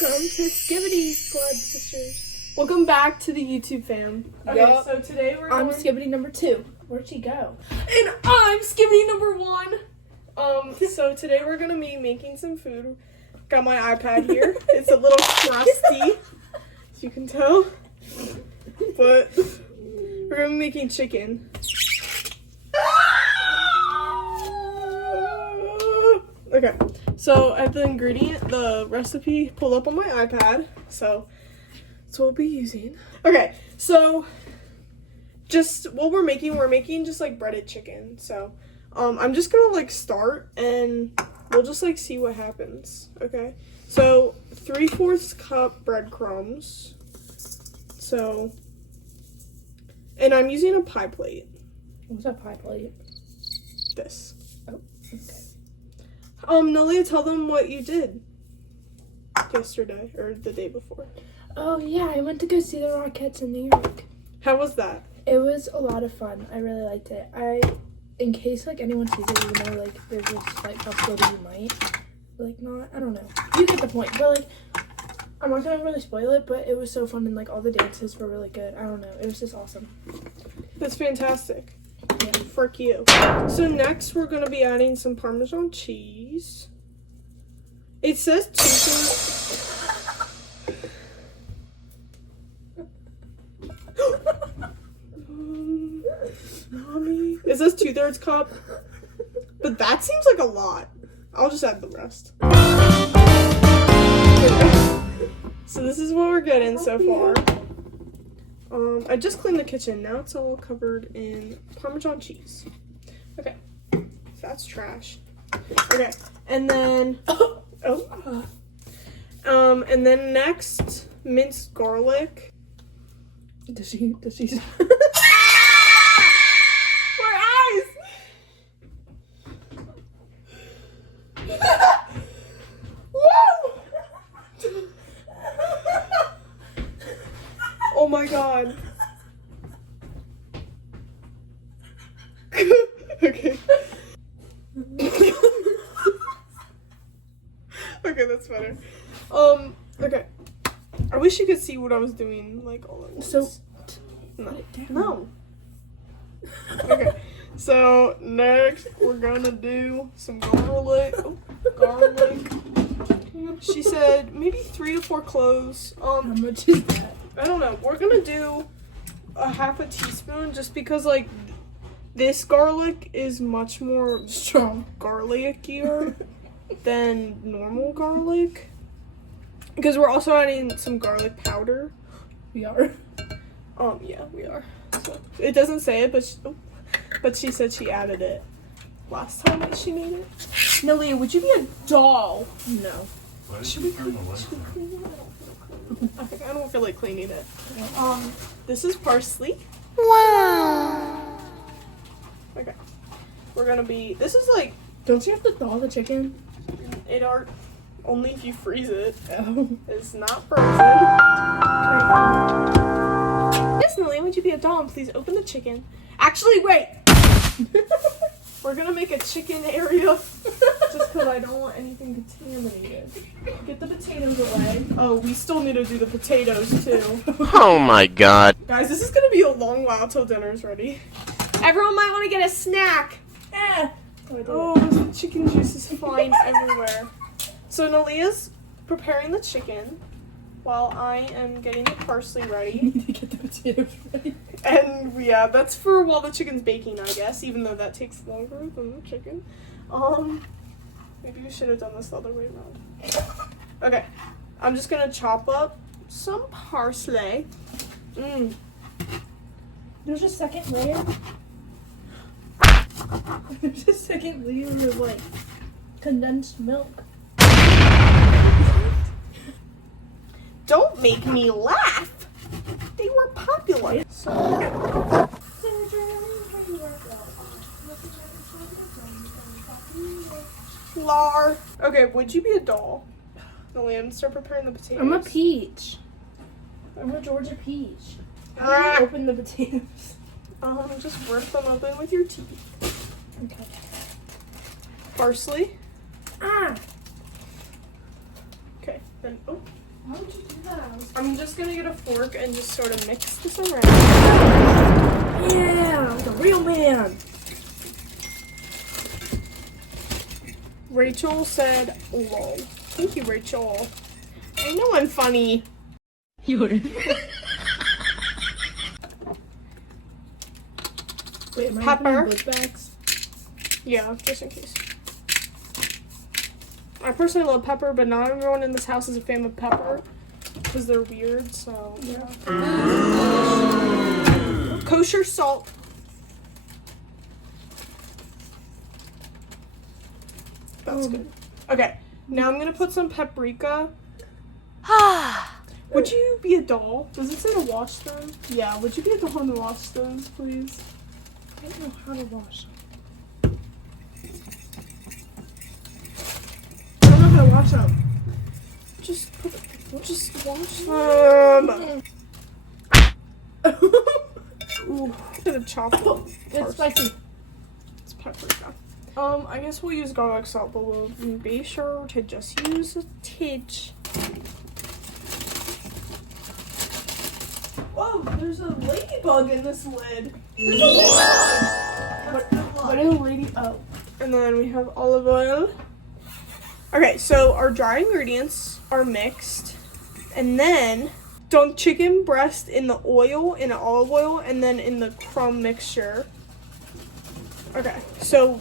Welcome to Skibbity Blood Sisters. Welcome back to the YouTube fam. Okay, Yup. so today I'm Skibbity number 2. Where'd she go? And I'm Skibbity number 1. So today we're gonna be making some food. Got my iPad here. It's a little crusty, as you can tell. But we're gonna be making chicken. Okay, so I have the recipe pulled up on my iPad, so that's what we'll be using. Okay, so just what we're making just like breaded chicken. So I'm just gonna like start and we'll just like see what happens. Okay, so 3/4 cup breadcrumbs. So, and I'm using a pie plate. What's that pie plate? This. Oh, okay. Nalia, tell them what you did yesterday or the day before. Oh yeah, I went to go see the Rockettes in New York. How was that? It was a lot of fun. I really liked it. In case like anyone sees it, even though like there's this like possibility you might, like not. I don't know. You get the point. But like, I'm not gonna really spoil it. But it was so fun and like all the dances were really good. I don't know. It was just awesome. That's fantastic. Yeah. Frick you. So next we're gonna be adding some Parmesan cheese. It says 2/3. Mommy. It says 2/3 cup, but that seems like a lot. I'll just add the rest. So this is what we're getting so far. I just cleaned the kitchen. Now it's all covered in Parmesan cheese. Okay, that's trash. Okay, and then and then next minced garlic. Does she? My eyes. Woo! Oh my god. Okay. Okay, that's better. Okay. I wish you could see what I was doing, like, all of this. So, No. Okay. So, next, we're gonna do some garlic. Oh, garlic. She said maybe 3 to 4 cloves. how much is that? I don't know. We're gonna do a half a teaspoon just because, like, this garlic is much more Strong. garlicier than normal garlic. Because we're also adding some garlic powder. We are. Yeah, we are. So, it doesn't say it, but she said she added it last time that she made it. Nalia, would you be a doll? No. Should we clean it? I don't feel like cleaning it. This is parsley. Wow. Okay. We're gonna be. This is like Don't you have to thaw the chicken? it are only if you freeze it. Oh. It's not frozen. Yes, Nalia, would you be a doll and please open the chicken? Actually, wait. We're gonna make a chicken area just because I don't want anything contaminated. Get the potatoes away. Oh, we still need to do the potatoes too. Oh my god. Guys, this is gonna be a long while till dinner's ready. Everyone might want to get a snack. Oh, the chicken juice is flying everywhere. So Nalia's preparing the chicken while I am getting the parsley You ready. need to get the potatoes ready. And yeah, that's for while the chicken's baking, I guess, even though that takes longer than the chicken. Maybe we should have done this the other way around. Okay, I'm just gonna chop up some parsley. There's a second layer. There's a second layer of like condensed milk. Don't make me laugh. They were popular. So. Lar. Okay, would you be a doll? Nalia, start preparing the potatoes. I'm a peach. I'm a Georgia peach. How do you open the potatoes? Just rip them open with your teeth. Okay. Parsley. Ah! Okay, then, oh, Why would you do that? I'm just gonna get a fork and just sort of mix this around. Yeah, like a real man. Rachel said, lol. Thank you, Rachel. I know I'm funny. Wait, am I Pepper. putting book bags? Yeah, just in case. I personally love pepper, but not everyone in this house is a fan of pepper because they're weird, so yeah. Kosher salt. That's good. Okay, now I'm gonna put some paprika. Would you be a doll? Does it say to wash them? Yeah, would you be a doll and wash those, please? I don't know how to wash them. I don't know how to wash them. Just wash them. Ooh, I'm gonna chop it. It's spicy. It's paprika. I guess we'll use garlic salt, but we'll be sure to just use a tidge. Whoa, there's a ladybug in this lid. There's a ladybug. What is a lady? Oh. And then we have olive oil. Okay, so our dry ingredients are mixed. And then dunk chicken breast in the oil, in olive oil, and then in the crumb mixture. Okay, so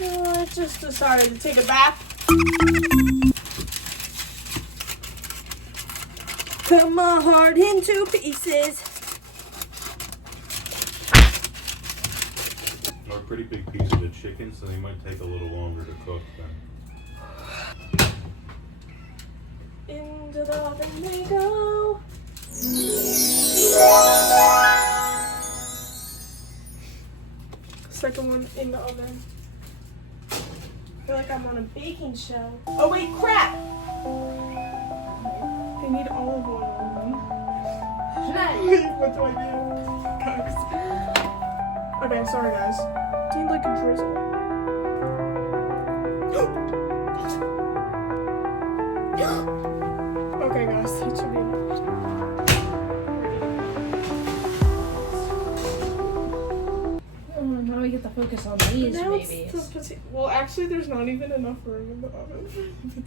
I just decided to take a bath. Cut my heart into pieces. They're a pretty big piece of the chicken, so they might take a little longer to cook then. Into the oven they go. Second one in the oven. I feel like I'm on a baking show. Oh wait, crap! They need olive oil on them. Jeanette! What do I do? Guys. Okay, sorry guys. Need like a drizzle. Okay guys, that should be enough. Now we get the focus on these Now it's babies. the well, actually, there's not even enough room in the oven.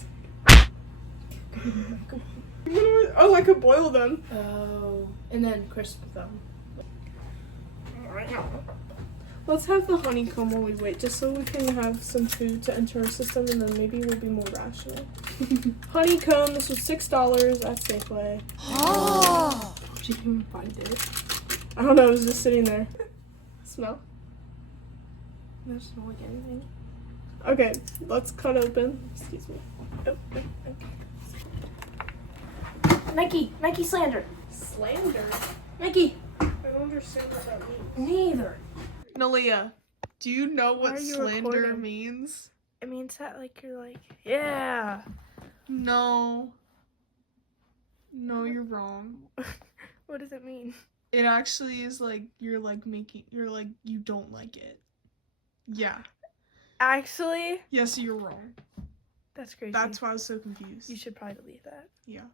Oh, I could boil them. Oh, and then crisp them. Let's have the honeycomb while we wait, just so we can have some food to enter our system, and then maybe we'll be more rational. Honeycomb, this was $6 at Safeway. Did you even find it? I don't know, it was just sitting there. Smell? I don't smell like anything. Okay, let's cut open. Excuse me. Nike slander. Slander? Nike. I don't understand what that means. Neither. Nalia, do you know Why what are you slander recording? means? It means that like you're like, yeah. No. No, you're wrong. What does it mean? It actually is like you're like you don't like it. Yeah. Actually, Yes, you're wrong. that's crazy. That's why I was so confused. You should probably delete that. Yeah.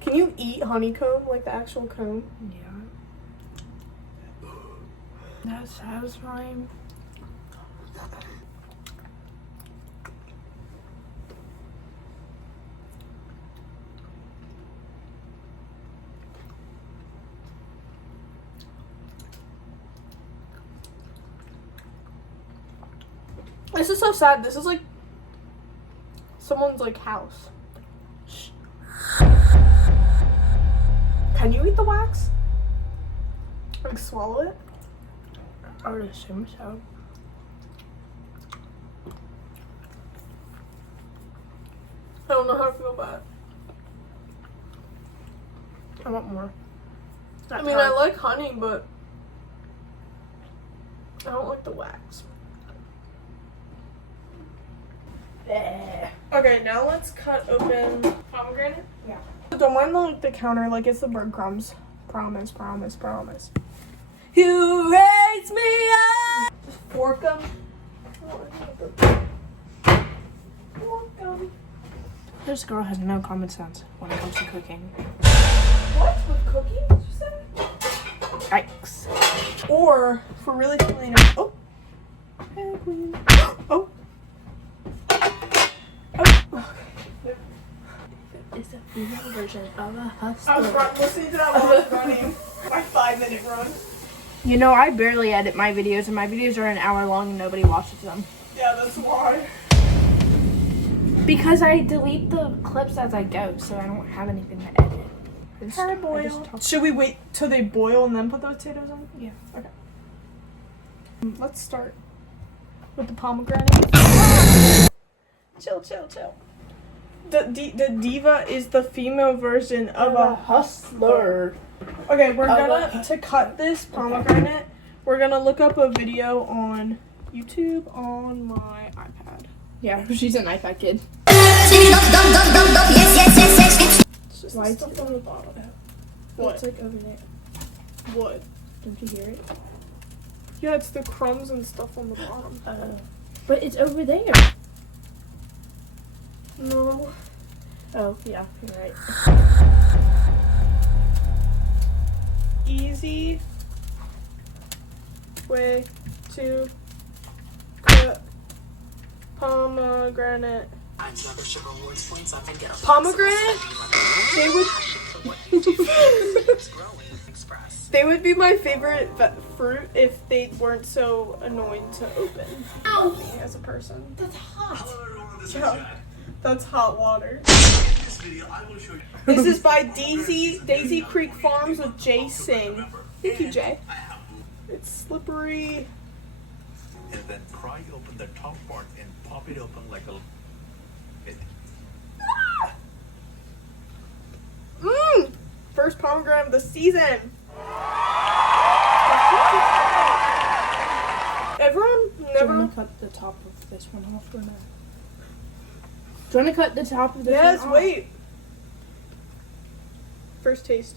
Can you eat honeycomb, like the actual comb? Yeah. That's satisfying. This is so sad. This is like someone's like house. Shh. Can you eat the wax? Like swallow it? I would assume so. I don't know how to feel about it. I want more. I mean, I like honey, but I don't like the wax. Okay, now let's cut open pomegranate. Yeah. Don't mind like the counter, like it's the breadcrumbs. Promise, promise, promise. You raise me up. Just fork them. Fork them. This girl has no common sense when it comes to cooking. What? With cooking? Did you say? Yikes. Or for really feeling it. Oh. Hey, queen. Oh. It's a female version of a hustler. I was listening to that while I was running. My 5-minute run. You know, I barely edit my videos, and my videos are an hour long and nobody watches them. Yeah, that's why. Because I delete the clips as I go, so I don't have anything to edit. Hi, boil. Should we wait till they boil and then put the potatoes in? Yeah. Okay. Let's start with the pomegranate. Chill, chill, chill. The diva is the female version of a hustler. Okay, we're gonna, to cut this pomegranate, we're gonna look up a video on YouTube on my iPad. Yeah, she's an iPad kid. It's just Why the is stuff it on the bottom. What? It's like over there. What? Don't you hear it? Yeah, it's the crumbs and stuff on the bottom. But it's over there. No. Oh, yeah, you're right. Easy way to cut pomegranate. Pomegranate? They would be my favorite fruit if they weren't so annoying to open. Ow! Me as a person. That's hot. Yeah, that's hot water. This is by Daisy Creek Farms with Jay Singh. Thank you, Jay. It's slippery. And then pry open the top part and pop it open like a. Mmm! First pomegranate of the season. Everyone Do you never. want to cut the top of this one off or not? Do you want to cut the top of this Yes, one off? wait. First taste.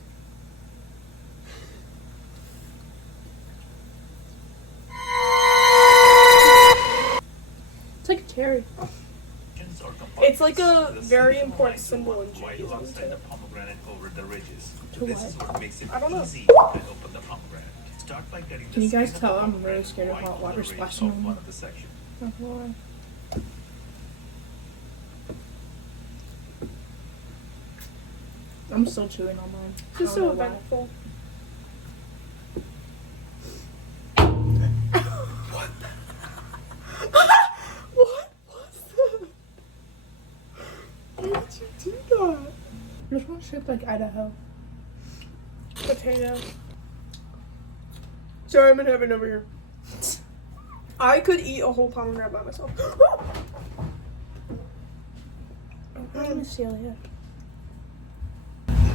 It's like a cherry. It's like a very important symbol in Why Judaism. alongside the pomegranate over the ridges. To This what? is what makes it I don't know. easy to open the pomegranate. Start by cutting the Can you guys skin of tell the I'm really pomegranate scared of right hot on water the ridge splashing of on me? one of the sections. That's why. I'm still chewing on mine. This is I so don't know why. eventful. What was that? Why did you do that? This one's shaped like Idaho. Potato. Sorry, I'm in heaven over here. I could eat a whole pomegranate by myself. I'm gonna steal it.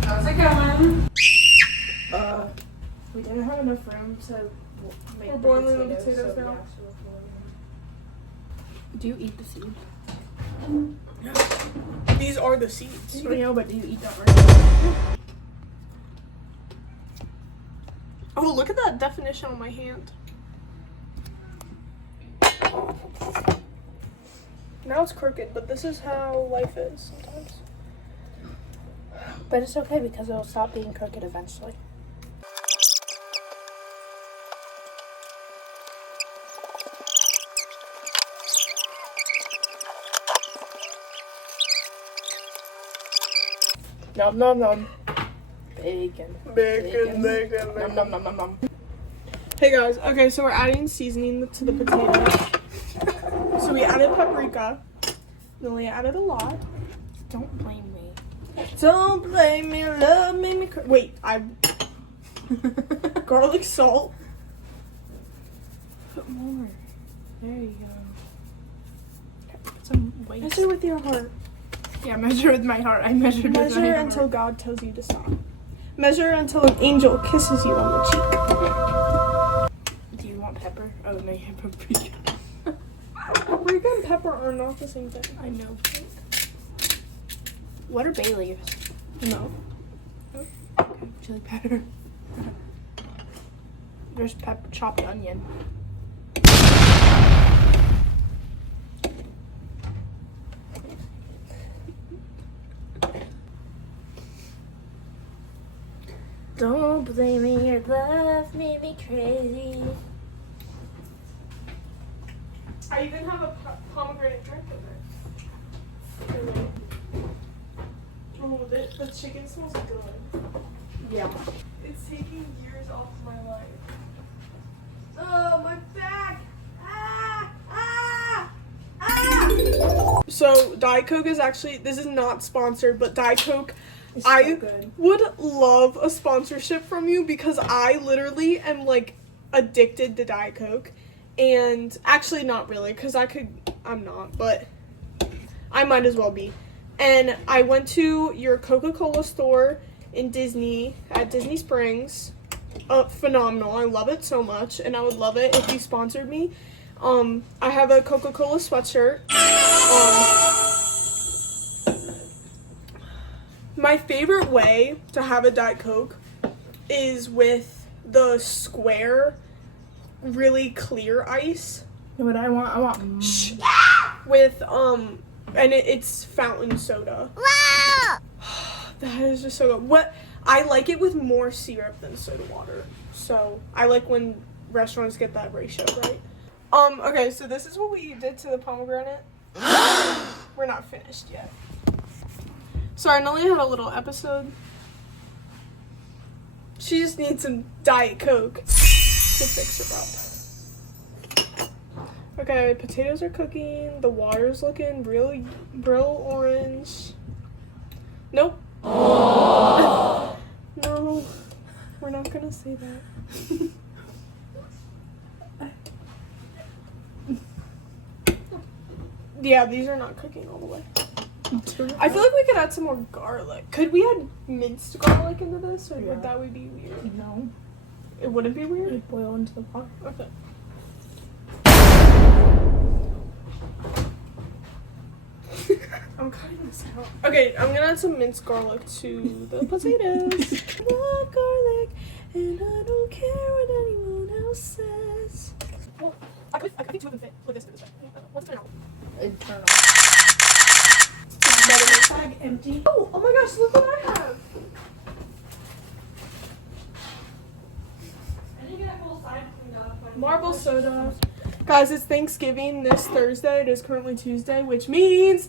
How's it going? We didn't have enough room to make We're boiling the potatoes potatoes so now. yeah, so we're boiling them. Do you eat the seeds? These are the seeds. I know, but do you eat that right? Oh, look at that definition on my hand. Now it's crooked, but this is how life is sometimes. But it's okay because it'll stop being crooked eventually. Nom nom nom. Bacon. Bacon, bacon, Nom nom nom nom nom. Hey guys, okay, so we're adding seasoning to the potatoes. So we added paprika. Nalia added a lot. Don't blame me. Don't blame me, love made me wait, garlic salt. Put more. There you go. Okay, put some white. Measure with your heart. Yeah, measure with my heart. I measured with my Measure heart. until God tells you to stop. Measure until an angel kisses you on the cheek. Do you want pepper? Oh, no, you have paprika. Paprika and pepper are not the same thing. I know. What are bay leaves? No. Okay, chili powder. There's chopped onion. Don't blame me, your love made me crazy. I even have a pomegranate drink in there. Oh, the chicken smells good. Yeah. It's taking years off of my life. Oh, my back! So, Diet Coke is actually, this is not sponsored, but Diet Coke, It's so I good. would love a sponsorship from you because I literally am like addicted to Diet Coke. And actually, not really, because I'm not, but I might as well be. And I went to your Coca-Cola store in Disney, at Disney Springs. Phenomenal. I love it so much, and I would love it if you sponsored me. I have a Coca-Cola sweatshirt. My favorite way to have a Diet Coke is with the square, really clear ice. You know what I want? I want. With and it's fountain soda. Wow! That is just so good. What I like it with more syrup than soda water. So I like when restaurants get that ratio right. Okay, so this is what we did to the pomegranate. We're not finished yet. Sorry, Nalia had a little episode. She just needs some Diet Coke to fix her up. Okay, potatoes are cooking. The water's looking real orange. Nope. No, we're not gonna say that. Yeah, these are not cooking all the way. I feel like we could add some more garlic. Could we add minced garlic into this, or Yeah. would that be weird? No. It wouldn't be weird? It'd boil into the pot. Okay. I'm cutting this out. Okay, I'm gonna add some minced garlic to the potatoes. I love garlic, and I don't care what anyone else says. Well, I could think two of them fit. Look this way. What's going on? Internal. Bag empty. Oh my gosh, look what I have. I didn't get a whole side cleaned up. Marble soda. Guys, it's Thanksgiving this Thursday. It is currently Tuesday, which means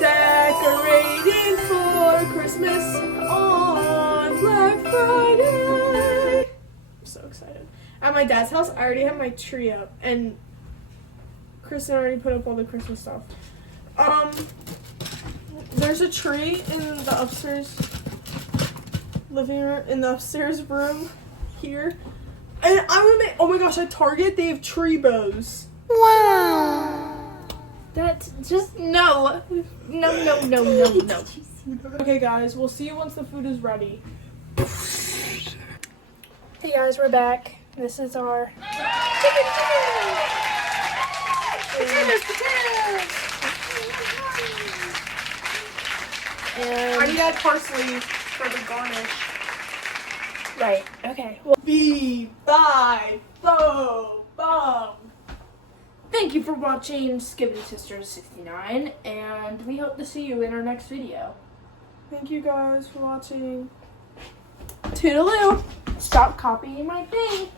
decorating for Christmas on Black Friday. I'm so excited. At my dad's house, I already have my tree up, and Kristen already put up all the Christmas stuff. There's a tree in the upstairs living room, in the upstairs room here. And I'm gonna make, oh my gosh, at Target, they have tree bows. Wow. That's just, no. No. Okay, guys, we'll see you once the food is ready. Hey guys, we're back. This is our potatoes. And I need to add parsley for the garnish. right, okay. Well, Bum. thank you for watching Skibbity Sisters 69, and we hope to see you in our next video. Thank you guys for watching. Toodaloo. Stop copying my thing.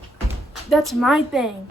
That's my thing.